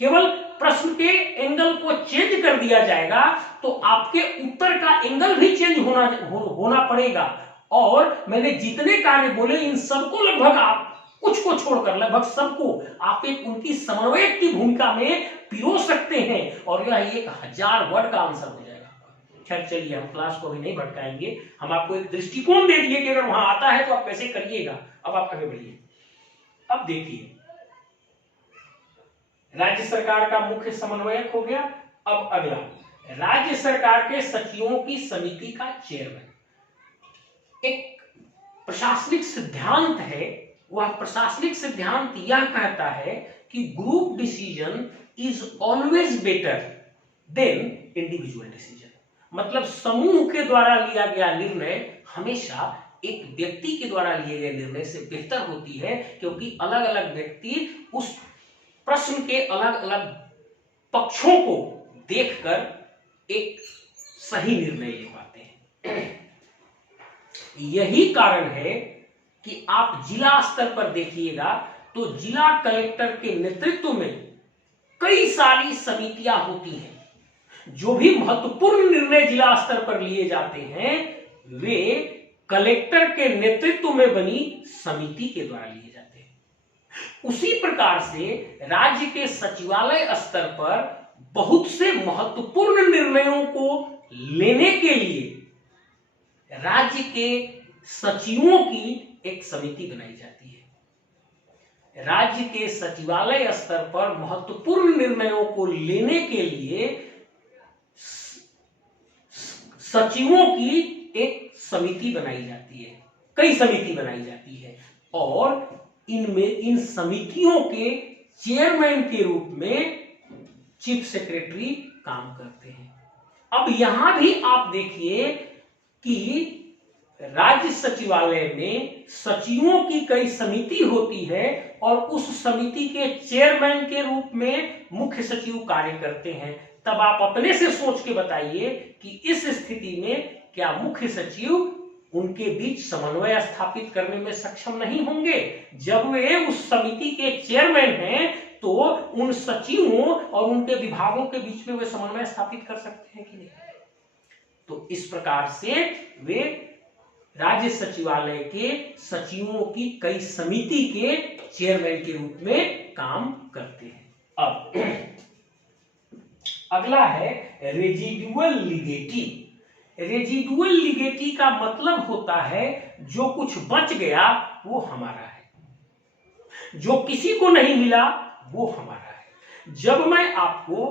केवल प्रश्न के एंगल को चेंज कर दिया जाएगा तो आपके उत्तर का एंगल भी चेंज होना पड़ेगा। और मैंने जितने कार्य बोले इन सबको लगभग आप कुछ को छोड़कर लगभग सबको आप एक उनकी समन्वयक की भूमिका में पिरो सकते हैं और यह 1000 वर्ड का आंसर हो जाएगा। खैर चलिए, हम क्लास को भी नहीं भटकाएंगे, हम आपको एक दृष्टिकोण दे दिए कि अगर वहां आता है तो आप कैसे करिएगा। अब आप आगे बढ़िए। अब देखिए, राज्य सरकार का मुख्य समन्वयक हो गया। अब अगला, राज्य सरकार के सचिवों की समिति का चेयरमैन। एक प्रशासनिक सिद्धांत है, वह प्रशासनिक सिद्धांत यह कहता है कि group decision is always better than individual decision. मतलब समूह के द्वारा लिया गया निर्णय हमेशा एक व्यक्ति के द्वारा लिए गए निर्णय से बेहतर होती है, क्योंकि अलग अलग व्यक्ति उस प्रश्न के अलग अलग पक्षों को देखकर एक सही निर्णय ले पाते हैं। यही कारण है कि आप जिला स्तर पर देखिएगा तो जिला कलेक्टर के नेतृत्व में कई सारी समितियां होती हैं। जो भी महत्वपूर्ण निर्णय जिला स्तर पर लिए जाते हैं वे कलेक्टर के नेतृत्व में बनी समिति के द्वारा लिए जाते हैं। उसी प्रकार से राज्य के सचिवालय स्तर पर बहुत से महत्वपूर्ण निर्णयों को लेने के लिए राज्य के सचिवों की एक समिति बनाई जाती है। राज्य के सचिवालय स्तर पर महत्वपूर्ण निर्णयों को लेने के लिए सचिवों की एक समिति बनाई जाती है, कई समिति बनाई जाती है और इनमें इन समितियों के चेयरमैन के रूप में चीफ सेक्रेटरी काम करते हैं। अब यहां भी आप देखिए कि राज्य सचिवालय में सचिवों की कई समिति होती है और उस समिति के चेयरमैन के रूप में मुख्य सचिव कार्य करते हैं। तब आप अपने से सोच के बताइए कि इस स्थिति में क्या मुख्य सचिव उनके बीच समन्वय स्थापित करने में सक्षम नहीं होंगे? जब वे उस समिति के चेयरमैन हैं तो उन सचिवों और उनके विभागों के बीच में वे समन्वय स्थापित कर सकते हैं कि नहीं? तो इस प्रकार से वे राज्य सचिवालय के सचिवों की कई समिति के चेयरमैन के रूप में काम करते हैं। अब अगला है रेजिडुअल लिगेटी। रेजिडुअल लिगेटी का मतलब होता है जो कुछ बच गया वो हमारा है, जो किसी को नहीं मिला वो हमारा है। जब मैं आपको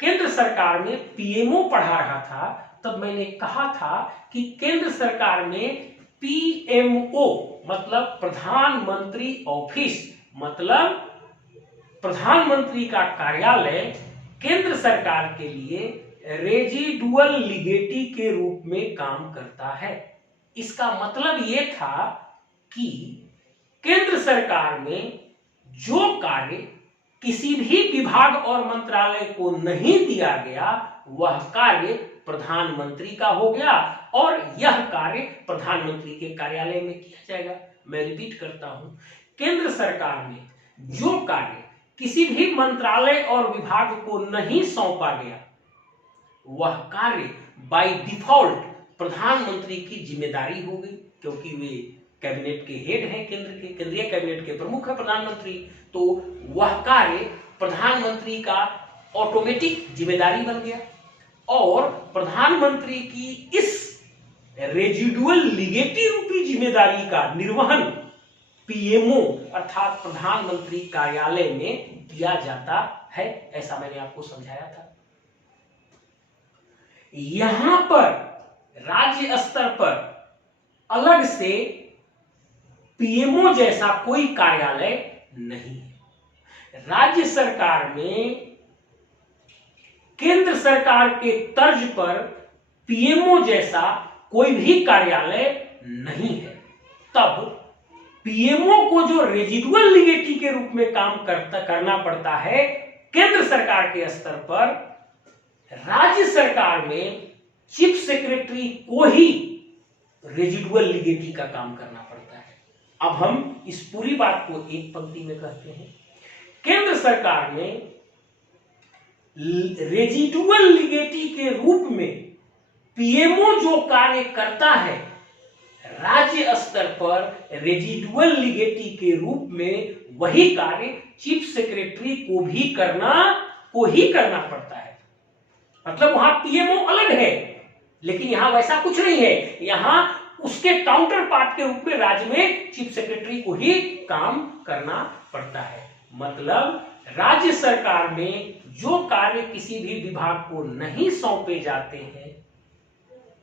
केंद्र सरकार में पीएमओ पढ़ा रहा था तब मैंने कहा था कि केंद्र सरकार में पीएमओ मतलब प्रधानमंत्री ऑफिस, मतलब प्रधानमंत्री का कार्यालय केंद्र सरकार के लिए रेजिडुअल लिगेटी के रूप में काम करता है। इसका मतलब यह था कि केंद्र सरकार में जो कार्य किसी भी विभाग और मंत्रालय को नहीं दिया गया वह कार्य प्रधानमंत्री का हो गया और यह कार्य प्रधानमंत्री के कार्यालय में किया जाएगा। मैं रिपीट करता हूं, केंद्र सरकार में जो कार्य किसी भी मंत्रालय और विभाग को नहीं सौंपा गया वह कार्य बाय डिफॉल्ट प्रधानमंत्री की जिम्मेदारी हो गई, क्योंकि वे कैबिनेट के हेड हैं, केंद्रीय कैबिनेट के प्रमुख है प्रधानमंत्री, तो वह कार्य प्रधानमंत्री का ऑटोमेटिक जिम्मेदारी बन गया और प्रधानमंत्री की इस रेजिडुअल लिगेटी रूपी जिम्मेदारी का निर्वहन पीएमओ अर्थात प्रधानमंत्री कार्यालय में किया जाता है। ऐसा मैंने आपको समझाया था। यहां पर राज्य स्तर पर अलग से पीएमओ जैसा कोई कार्यालय नहीं है। राज्य सरकार में केंद्र सरकार के तर्ज पर पीएमओ जैसा कोई भी कार्यालय नहीं है। तब पीएमओ को जो रेजिडुअल लिगेटी के रूप में काम करना पड़ता है केंद्र सरकार के स्तर पर, राज्य सरकार में चीफ सेक्रेटरी को ही रेजिडुअल लिगेटी का काम करना पड़ता है। अब हम इस पूरी बात को एक पंक्ति में कहते हैं, केंद्र सरकार में रेजिडुअल लिगेटी के रूप में पीएमओ जो कार्य करता है, राज्य स्तर पर रेजिडुअल लिगेटी के रूप में वही कार्य चीफ सेक्रेटरी को ही करना पड़ता है। मतलब वहां पीएमओ अलग है, लेकिन यहां वैसा कुछ नहीं है। यहां उसके काउंटर पार्ट के रूप में राज्य में चीफ सेक्रेटरी को ही काम करना पड़ता है। मतलब राज्य सरकार में जो कार्य किसी भी विभाग को नहीं सौंपे जाते हैं,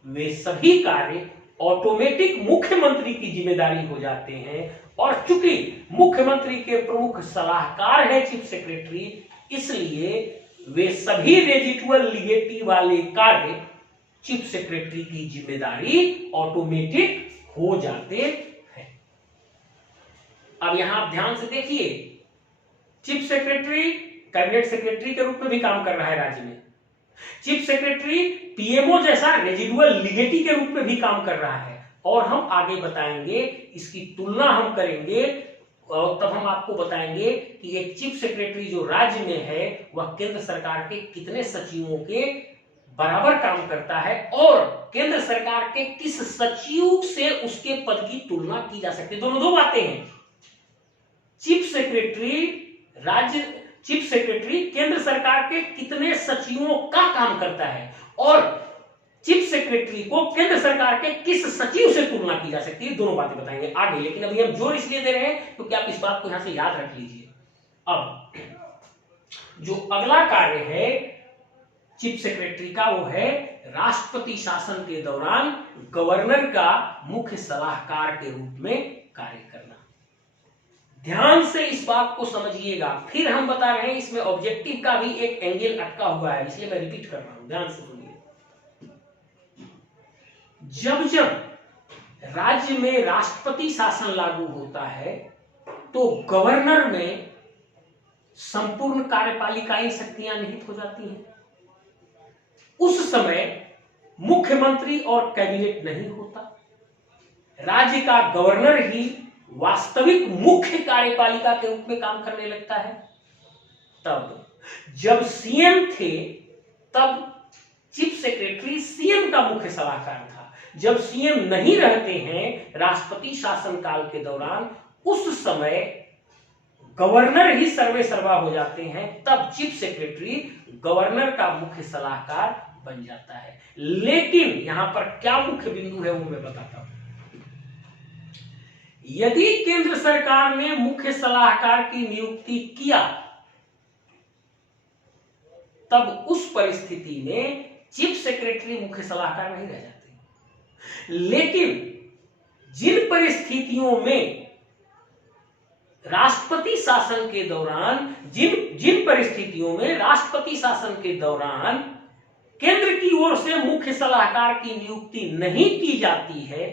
वे सभी कार्य ऑटोमेटिक मुख्यमंत्री की जिम्मेदारी हो जाते हैं। और चूंकि मुख्यमंत्री के प्रमुख सलाहकार है चीफ सेक्रेटरी, इसलिए वे सभी रेजिडुअल लिगेटी वाले कार्य चीफ सेक्रेटरी की जिम्मेदारी ऑटोमेटिक हो जाते हैं। अब यहां आप ध्यान से देखिए, चीफ सेक्रेटरी कैबिनेट सेक्रेटरी के रूप में भी काम कर रहा है राज्य में, चीफ सेक्रेटरी पीएमओ जैसा रेजिडुअल लिगेटी के रूप में भी काम कर रहा है। और हम आगे बताएंगे, इसकी तुलना हम करेंगे और तब हम आपको बताएंगे कि एक चीफ सेक्रेटरी जो राज्य में है वह केंद्र सरकार के कितने सचिवों के बराबर काम करता है और केंद्र सरकार के किस सचिव से उसके पद की तुलना की जा सकती है। दोनों दो बातें हैं। चीफ सेक्रेटरी केंद्र सरकार के कितने सचिवों का काम करता है और चीफ सेक्रेटरी को केंद्र सरकार के किस सचिव से तुलना की जा सकती है। दोनों बातें बताएंगे आगे, लेकिन अभी हम जोर इसलिए दे रहे हैं क्योंकि आप इस बात को यहां से याद रख लीजिए। अब जो अगला कार्य है चीफ सेक्रेटरी का, वो है राष्ट्रपति शासन के दौरान गवर्नर का मुख्य सलाहकार के रूप में कार्य करना। ध्यान से इस बात को समझिएगा, फिर हम बता रहे हैं इसमें ऑब्जेक्टिव का भी एक एंगल अटका हुआ है, इसलिए मैं रिपीट कर रहा हूं, ध्यान से सुनिए। जब जब राज्य में राष्ट्रपति शासन लागू होता है तो गवर्नर में संपूर्ण कार्यपालिकाई शक्तियां निहित हो जाती हैं। उस समय मुख्यमंत्री और कैबिनेट नहीं होता, राज्य का गवर्नर ही वास्तविक मुख्य कार्यपालिका के रूप में काम करने लगता है। तब जब सीएम थे तब चीफ सेक्रेटरी सीएम का मुख्य सलाहकार था। जब सीएम नहीं रहते हैं राष्ट्रपति शासनकाल के दौरान, उस समय गवर्नर ही सर्वे सर्वा हो जाते हैं, तब चीफ सेक्रेटरी गवर्नर का मुख्य सलाहकार बन जाता है। लेकिन यहां पर क्या मुख्य बिंदु है वो मैं बताता हूं। यदि केंद्र सरकार ने मुख्य सलाहकार की नियुक्ति किया, तब उस परिस्थिति में चीफ सेक्रेटरी मुख्य सलाहकार नहीं रह जाते। लेकिन जिन परिस्थितियों में राष्ट्रपति शासन के दौरान जिन परिस्थितियों में राष्ट्रपति शासन के दौरान केंद्र की ओर से मुख्य सलाहकार की नियुक्ति नहीं की जाती है,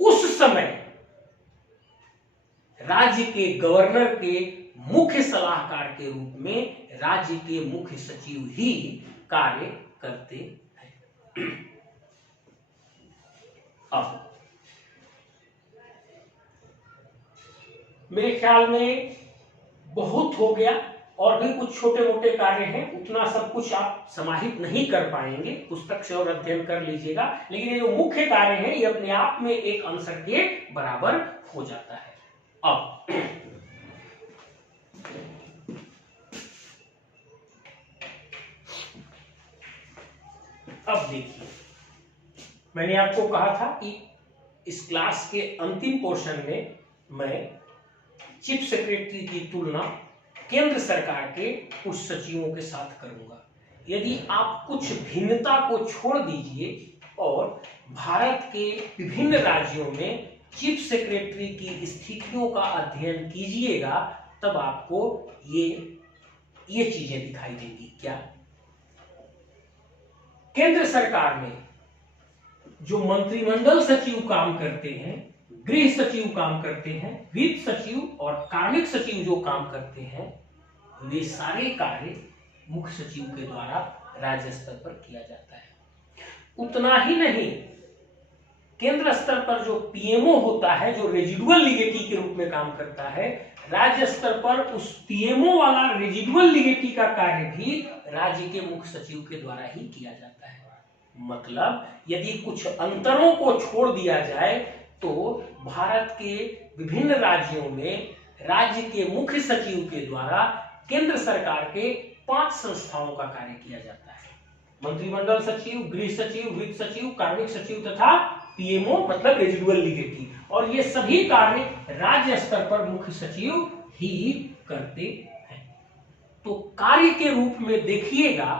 उस समय राज्य के गवर्नर के मुख्य सलाहकार के रूप में राज्य के मुख्य सचिव ही कार्य करते हैं। अब मेरे ख्याल में बहुत हो गया और भी कुछ छोटे मोटे कार्य हैं, उतना सब कुछ आप समाहित नहीं कर पाएंगे, पुस्तक से और अध्ययन कर लीजिएगा। लेकिन ये जो मुख्य कार्य है ये अपने आप में एक आंसर के बराबर हो जाता है। अब देखिए, मैंने आपको कहा था कि इस क्लास के अंतिम पोर्शन में मैं चीफ सेक्रेटरी की तुलना केंद्र सरकार के कुछ सचिवों के साथ करूंगा। यदि आप कुछ भिन्नता को छोड़ दीजिए और भारत के विभिन्न राज्यों में चीफ सेक्रेटरी की स्थितियों का अध्ययन कीजिएगा, तब आपको ये चीजें दिखाई देंगी। क्या केंद्र सरकार में जो मंत्रिमंडल सचिव काम करते हैं, गृह सचिव काम करते हैं, वित्त सचिव और कार्मिक सचिव जो काम करते हैं, वे सारे कार्य मुख्य सचिव के द्वारा राज्य स्तर पर किया जाता है। उतना ही नहीं, केंद्र स्तर पर जो पीएमओ होता है, जो रेजिडुअल लीगेटी के रूप में काम करता है, राज्य स्तर पर उस पीएमओ वाला रेजिडुअल लीगेटी का कार्य भी राज्य के मुख्य सचिव के द्वारा ही किया जाता है। मतलब यदि कुछ अंतरों को छोड़ दिया जाए तो भारत के विभिन्न राज्यों में राज्य के मुख्य सचिव के द्वारा केंद्र सरकार के 5 संस्थाओं का कार्य किया जाता है। मंत्रिमंडल सचिव, गृह सचिव, वित्त सचिव, कार्मिक सचिव तथा पीएमओ मतलब रेजिडुअल लीगेटी, और ये सभी कार्य राज्य स्तर पर मुख्य सचिव ही करते हैं। तो कार्य के रूप में देखिएगा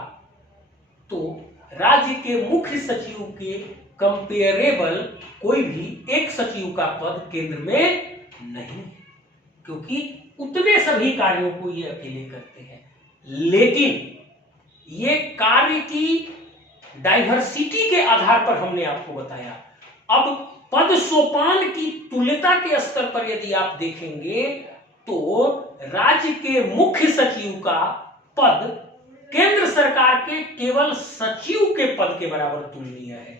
तो राज्य के मुख्य सचिव के कंपेरेबल कोई भी एक सचिव का पद केंद्र में नहीं है, क्योंकि उतने सभी कार्यों को ये अकेले करते हैं। लेकिन ये कार्य की डाइवर्सिटी के आधार पर हमने आपको बताया। अब पद सोपान की तुल्यता के स्तर पर यदि आप देखेंगे तो राज्य के मुख्य सचिव का पद केंद्र सरकार के केवल सचिव के पद के बराबर तुलनीय है।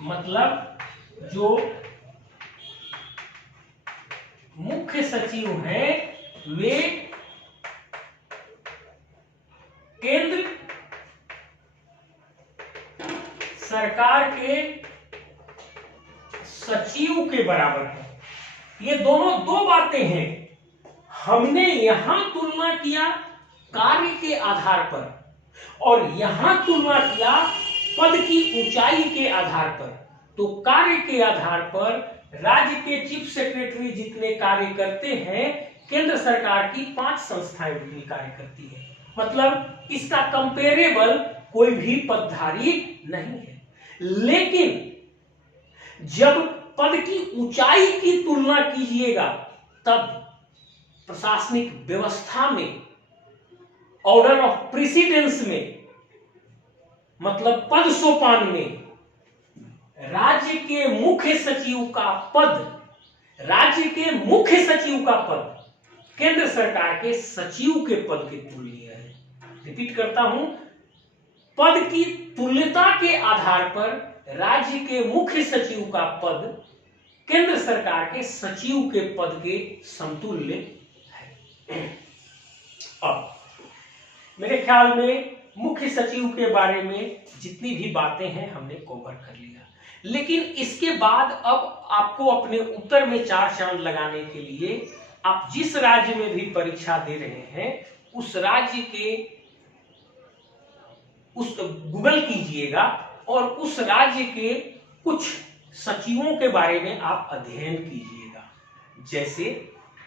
मतलब जो मुख्य सचिव हैं वे केंद्र सरकार के सचिव के बराबर है। ये दोनों दो बातें हैं। हमने यहां तुलना किया कार्य के आधार पर और यहां तुलना किया पद की ऊंचाई के आधार पर। तो कार्य के आधार पर राज्य के चीफ सेक्रेटरी जितने कार्य करते हैं, केंद्र सरकार की 5 संस्थाएं उतनी कार्य करती है। मतलब इसका कंपेरेबल कोई भी पदधारी नहीं है। लेकिन जब पद की ऊंचाई की तुलना कीजिएगा तब प्रशासनिक व्यवस्था में, ऑर्डर ऑफ प्रेसिडेंस में, मतलब पद सोपान में राज्य के मुख्य सचिव का पद केंद्र सरकार के सचिव के पद के तुल्य है। रिपीट करता हूं, पद की तुल्यता के आधार पर राज्य के मुख्य सचिव का पद केंद्र सरकार के सचिव के पद के समतुल्य है। अब मेरे ख्याल में मुख्य सचिव के बारे में जितनी भी बातें हैं हमने कवर कर लिया। लेकिन इसके बाद अब आपको अपने उत्तर में 4 चांद लगाने के लिए आप जिस राज्य में भी परीक्षा दे रहे हैं उस राज्य के गूगल कीजिएगा और उस राज्य के कुछ सचिवों के बारे में आप अध्ययन कीजिएगा। जैसे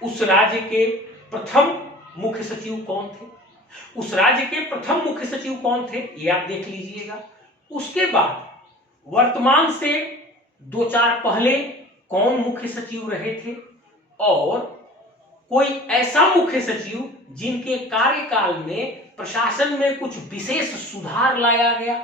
उस राज्य के प्रथम मुख्य सचिव कौन थे, उस राज्य के प्रथम मुख्य सचिव कौन थे, ये आप देख लीजिएगा। उसके बाद वर्तमान से 2-4 पहले कौन मुख्य सचिव रहे थे और कोई ऐसा मुख्य सचिव जिनके कार्यकाल में प्रशासन में कुछ विशेष सुधार लाया गया,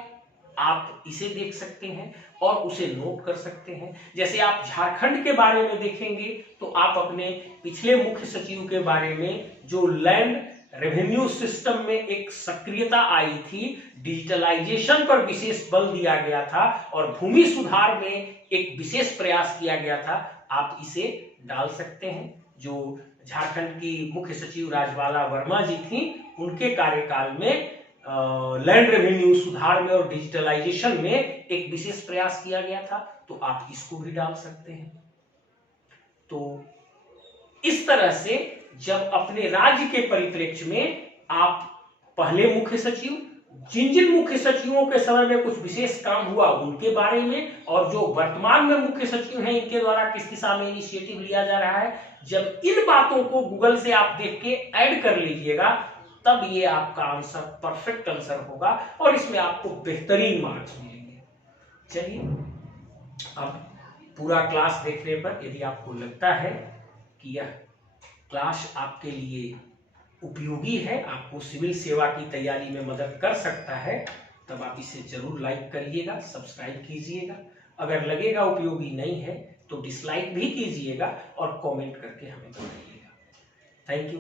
आप इसे देख सकते हैं और उसे नोट कर सकते हैं। जैसे आप झारखंड के बारे में देखेंगे तो आप अपने पिछले मुख्य सचिव के बारे में जो लैंड रेवेन्यू सिस्टम में एक सक्रियता आई थी, डिजिटलाइजेशन पर विशेष बल दिया गया था और भूमि सुधार में एक विशेष प्रयास किया गया था, आप इसे डाल सकते हैं। जो झारखंड की मुख्य सचिव राजबाला वर्मा जी थी, उनके कार्यकाल में लैंड रेवेन्यू सुधार में और डिजिटलाइजेशन में एक विशेष प्रयास किया गया था, तो आप इसको भी डाल सकते हैं। तो इस तरह से जब अपने राज्य के परिप्रेक्ष्य में आप पहले मुख्य सचिव, जिन मुख्य सचिवों के समय में कुछ विशेष काम हुआ उनके बारे में, और जो वर्तमान में मुख्य सचिव हैं इनके द्वारा किस दिशा में इनिशिएटिव लिया जा रहा है, जब इन बातों को गूगल से आप देख के ऐड कर लीजिएगा तब ये आपका आंसर परफेक्ट आंसर होगा और इसमें आपको बेहतरीन मार्क्स मिलेंगे। चलिए, अब पूरा क्लास देखने पर यदि आपको लगता है कि यह क्लास आपके लिए उपयोगी है, आपको सिविल सेवा की तैयारी में मदद कर सकता है, तब आप इसे जरूर लाइक करिएगा, सब्सक्राइब कीजिएगा। अगर लगेगा उपयोगी नहीं है तो डिसलाइक भी कीजिएगा और कमेंट करके हमें बताइएगा। Thank you.